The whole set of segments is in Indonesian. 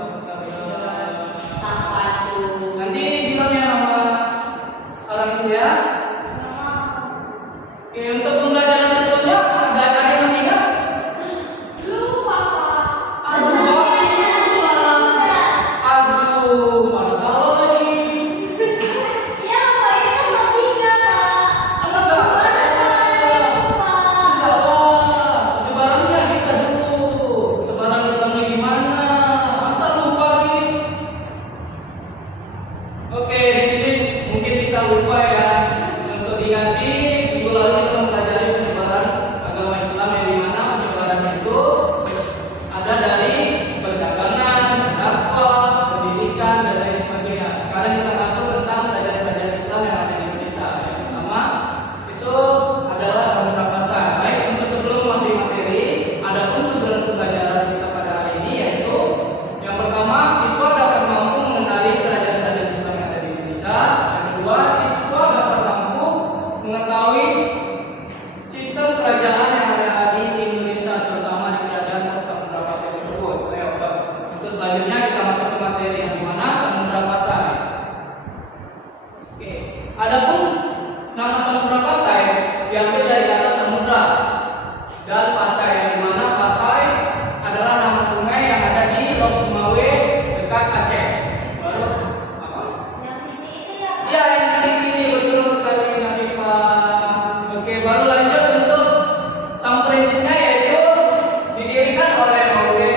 Astaga. Tak pacu. Nanti bilangnya nama orang itu ya. Nggak mau. Oke, untuk pembelajaran sebelumnya ada yang masih ingat? Lupa, Pak. Aduh, aduh, mana salah lagi. Ya, Pak, ini nomor 3, Pak. Enggak, Lupa. enggak, Pak. Sebarannya kita dulu. Sebaran Islamnya gimana? Masa lupa sih? Oke, di sini mungkin kita lupa ya. Untuk diganti, minggu lalu kita mempelajari penyebaran agama Islam yang dimana penyebarannya itu ada dari perdagangan, dakwah, pendidikan, dan lain sebagainya. Sekarang kita masuk tentang pelajaran-pelajaran Islam yang ada di Indonesia. Yang pertama itu adalah Samudra Pasar. Baik, untuk sebelum memasuki materi, ada pun tujuan pembelajaran kita pada hari ini yaitu yang pertama, siswa dapat mampu mengenali kerajaan-kerajaan Islam yang ada di Indonesia. Yang kedua, siswa dapat mampu mengetahui sistem kerajaan yang ada di Indonesia, terutama di kerajaan Samudra Pasar tersebut. Ayo, Pak. Untuk selanjutnya kita masuk ke materi yang dimana Samudra Pasar. Oke, adapun nama Samudra Pasai diambil dari kata samudra dan pasai yang dimana pasai adalah nama sungai yang ada di Lok Sumawe dekat Aceh. Baru apa? Yang titik itu ya, Pak. Ya, yang titik sini betul sekali Nadifa. Oke, baru lanjut untuk sama perintisnya yaitu didirikan oleh Maulid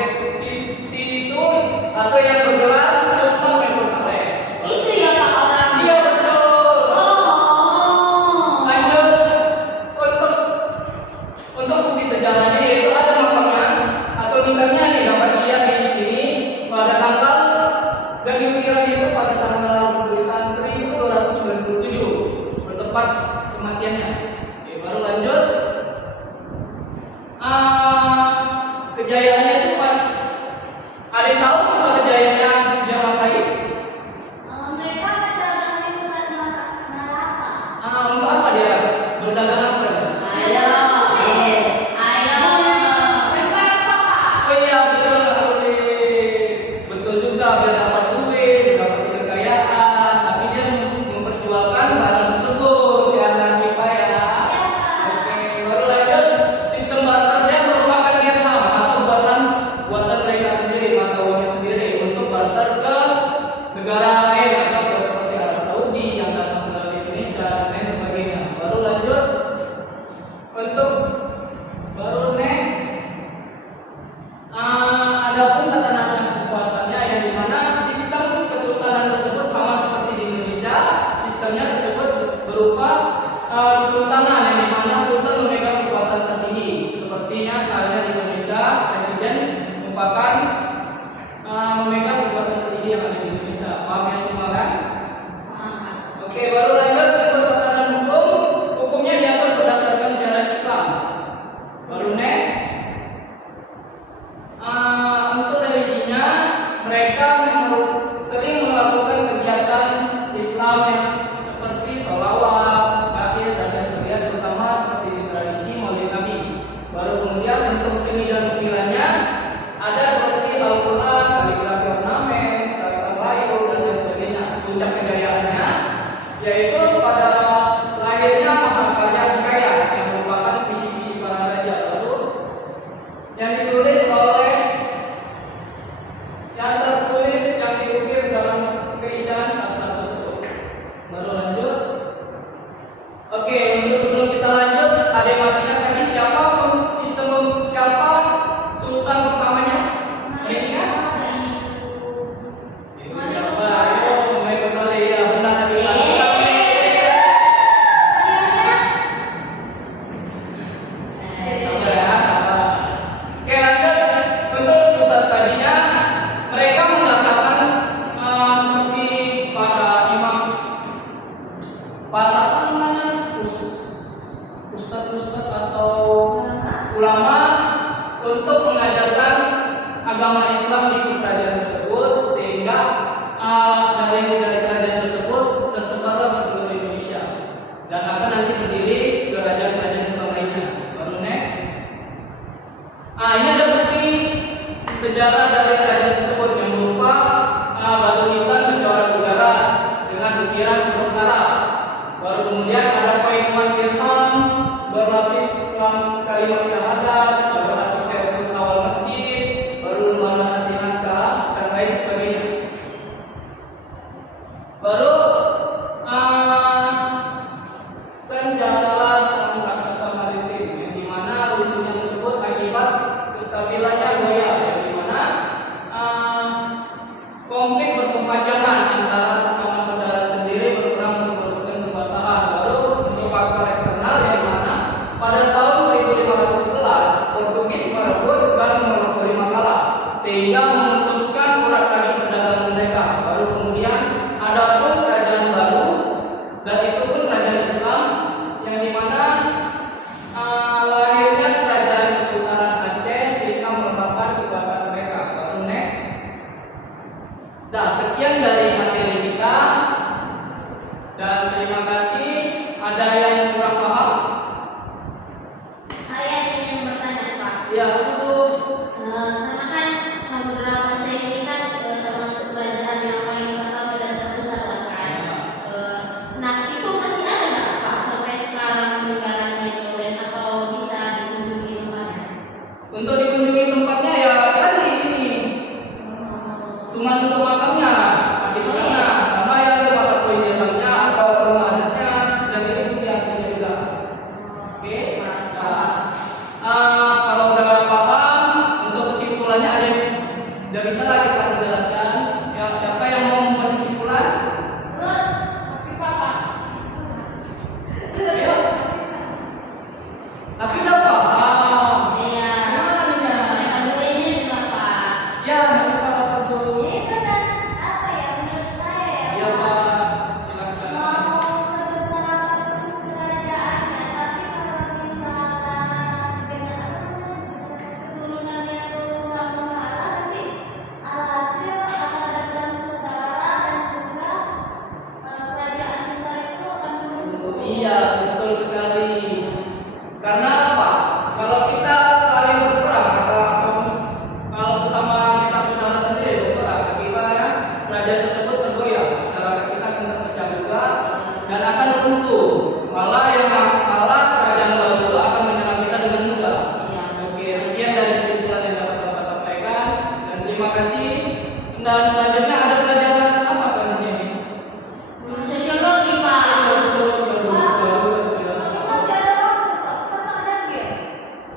Situ atau yang bergelar Sultan Mengku Saleh. Itu ya, Pak, orangnya. Iya betul. Oh. Lanjut untuk bukti sejarahnya yaitu ada makamnya atau misalnya nih dapat dilihat di sini pada tanggal dan diukiran itu pada tanggal tulisan 1297 bertepat kematiannya. Oke, baru lanjut. Kejayaannya itu Pak. Ada yang tahu masa kejayaannya dia ngapain? Mereka berdagang di Selat Malaka. Untuk apa dia? Berdagang apa dia? Oh iya betul betul juga biar dapat duit, dapat kekayaan, tapi dia memperjualkan barang tersebut ya Nadifa ya. Oke, Nah, sekian dari materi kita dan terima kasih. Ada yang kurang paham? Saya ingin bertanya, Pak. Ya, betul. Karena kan Samudra Pasai ini kan termasuk kerajaan yang paling pertama dan terbesar kan. Nah, itu masih ada nggak Pak sampai sekarang peninggalannya itu dan atau bisa dikunjungi tempatnya? Untuk dikunjungi tempatnya ya tadi ini. Cuma untuk makamnya masih di sana, sama yang tempat perhiasannya atau rumah adatnya dan ini pun biasanya juga. Oke, nah, kalau udah paham, untuk kesimpulannya ada yang udah bisa lah kita menjelaskan. Ya, siapa yang mau membuat kesimpulan? Menurut tapi Papa. Ayo. Tapi udah paham. Iya. Gimana? Mereka dua ini juga Pak. Ya, apa tuh? Ini kan apa ya menurut saya ya. Ya Pak, silakan. Mau sebesar apapun kerajaannya, tapi kalau misalnya dengan keturunannya itu nggak mengalah, nanti alhasil akan ada perang saudara dan juga kerajaan besar itu akan runtuh. Iya, betul sekali. Karena apa? Kalau kita saling berperang, kalau sesama kita saudara sendiri berperang, akibatnya kerajaan tersebut tergoyah, masyarakat kita akan terpecah juga dan akan runtuh. Malah kerajaan baru itu akan menyerang kita dengan mudah. Iya. Oke, sekian dari kesimpulan yang dapat Bapak sampaikan dan terima kasih. Dan selanjutnya ada pelajaran apa selanjutnya ini? Sosiologi Pak. Sosiologi, sosiologi, ya. Tapi masih ada waktu Pak. Kita tak ada game.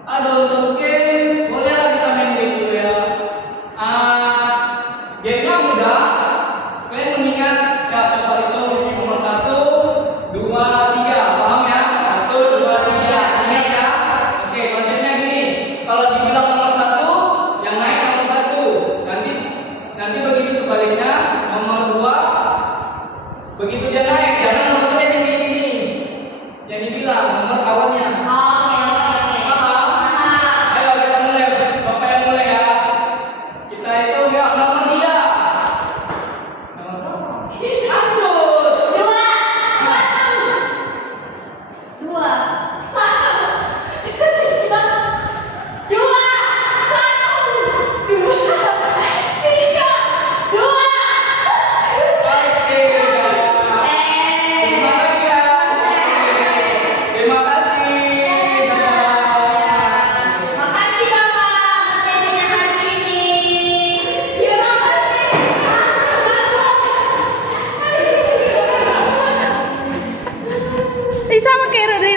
Ada untuk game, bolehlah kita main game dulu ya. Gamenya mudah. Kalian mengingat ya coba itu nomor 1, 2, 3, paham ya? 1, 2, 3, ingat ya? Oke, konsepnya gini. Kalau dibilang nomor 1, yang naik nomor 1. Nanti begitu sebaliknya nomor 2, begitu dia naik jangan nomor kalian yang ini. Yang dibilang nomor kawannya. Oke. Paham? Ayo kita mulai. Bapak yang mulai ya. Kita itu ya nomor 3. Nomor berapa? Lanjut. Dua. Dua. Satu. Dua. Satu. Dua. Tiga. Dua. Oke. Semangat ya. Terima kasih. Dadah. Makasih Bapak materinya hari ini. Ya makasih. Sama kayak